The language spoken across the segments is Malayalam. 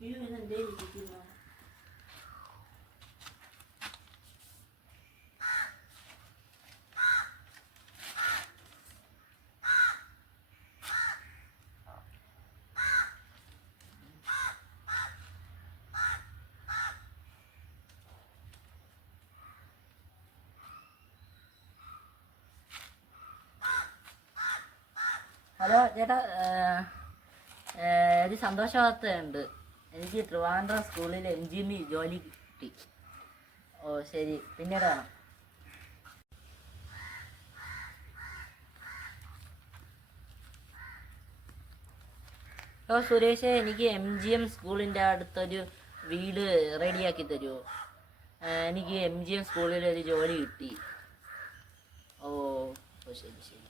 അയ്യോ ഇതെന്തേ ഇരിക്കുന്നു ഹലോ ചേട്ടാ ഏഹ്, ഏഹ്, ഒരു സന്തോഷ വാർത്തയുണ്ട് എനിക്ക് ട്രിവാൻഡ്രം സ്കൂളിൽ എം ജി എം ജോലി കിട്ടി. ഓ ശരി. പിന്നീട് കാണാം. ഓ സുരേഷ് എനിക്ക് എം ജി എം സ്കൂളിന്റെ അടുത്തൊരു വീട് റെഡിയാക്കി തരുമോ? എനിക്ക് എം ജി എം സ്കൂളിൽ ഒരു ജോലി കിട്ടി. ഓ ശരി ശരി.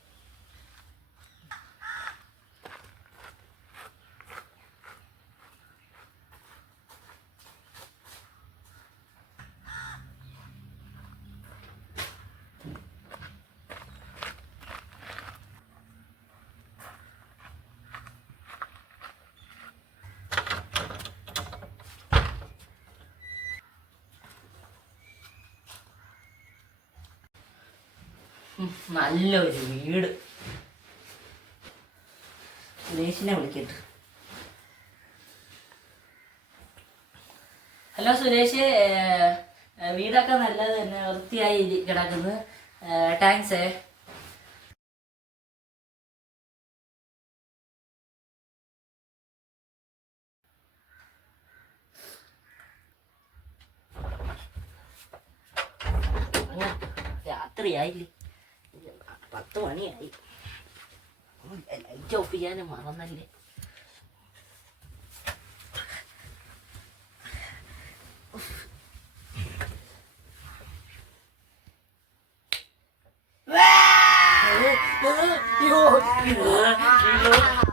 നല്ലൊരു വീട്. സുരേഷിനെ വിളിക്കട്ടെ. ഹലോ സുരേഷ് വീടൊക്കെ നല്ലത് തന്നെ വൃത്തിയായി കിടക്കുന്നു. താങ്ക്സ് രാത്രിയായില്ലേ. പത്ത് മണിയായി ലൈറ്റ് ഓഫ് ചെയ്യാനും മറന്നല്ലേ അയ്യോ, അയ്യോ, അയ്യോ, അയ്യോ, അയ്യോ,